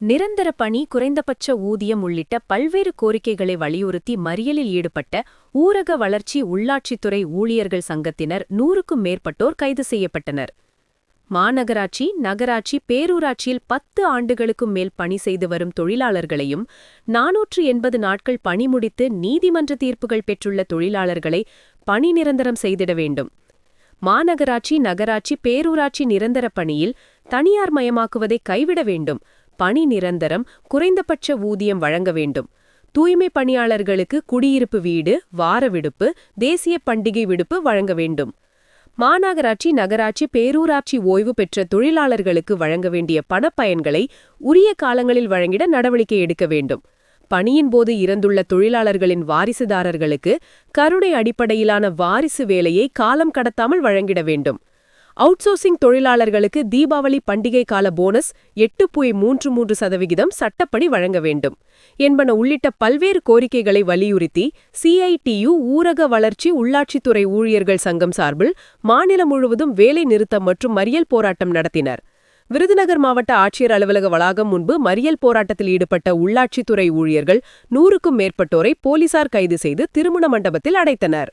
நிரந்தர பணி குறைந்தபட்ச ஊதியம் உள்ளிட்ட பல்வேறு கோரிக்கைகளை வலியுறுத்தி மறியலில் ஈடுபட்ட ஊரக வளர்ச்சி உள்ளாட்சித்துறை ஊழியர்கள் சங்கத்தினர் நூறுக்கும் மேற்பட்டோர் கைது செய்யப்பட்டனர். மாநகராட்சி நகராட்சி பேரூராட்சியில் பத்து ஆண்டுகளுக்கும் மேல் பணி செய்து வரும் தொழிலாளர்களையும் நாநூற்று எண்பது நாட்கள் பணி முடித்து நீதிமன்ற தீர்ப்புகள் பெற்றுள்ள தொழிலாளர்களை பணி நிரந்தரம் செய்திட வேண்டும். மாநகராட்சி நகராட்சி பேரூராட்சி நிரந்தர பணியில் தனியார் மயமாக்குவதை கைவிட வேண்டும். பணி நிரந்தரம் குறைந்தபட்ச ஊதியம் வழங்க வேண்டும். தூய்மை பணியாளர்களுக்கு குடியிருப்பு வீடு வார விடுப்பு தேசிய பண்டிகை விடுப்பு வழங்க வேண்டும். மாநகராட்சி நகராட்சி பேரூராட்சி ஓய்வு பெற்ற தொழிலாளர்களுக்கு வழங்க வேண்டிய பணப்பயன்களை உரிய காலங்களில் வழங்கிட நடவடிக்கை எடுக்க வேண்டும். பணியின் போது இறந்துள்ள தொழிலாளர்களின் வாரிசுதாரர்களுக்கு கருணை அடிப்படையிலான வாரிசு வேலையை காலம் கடத்தாமல் வழங்கிட வேண்டும். அவுட்சோர்சிங் தொழிலாளர்களுக்கு தீபாவளி பண்டிகை கால போனஸ் எட்டு புய் மூன்று மூன்று சதவிகிதம் சட்டப்படி வழங்க வேண்டும். என்பன உள்ளிட்ட பல்வேறு கோரிக்கைகளை வலியுறுத்தி சிஐடியு ஊரக வளர்ச்சி உள்ளாட்சித்துறை ஊழியர்கள் சங்கம் சார்பில் மாநிலம் முழுவதும் வேலை நிறுத்தம் மற்றும் மறியல் போராட்டம் நடத்தினர். விருதுநகர் மாவட்ட ஆட்சியர் அலுவலக வளாகம் முன்பு மறியல் போராட்டத்தில் ஈடுபட்ட உள்ளாட்சித்துறை ஊழியர்கள் நூறுக்கும் மேற்பட்டோரை போலீசார் கைது செய்து திருமண மண்டபத்தில் அடைத்தனர்.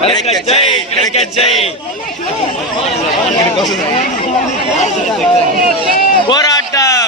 கிடைக்க ஜெய் கிடைக்க ஜெய். போராட்டம்.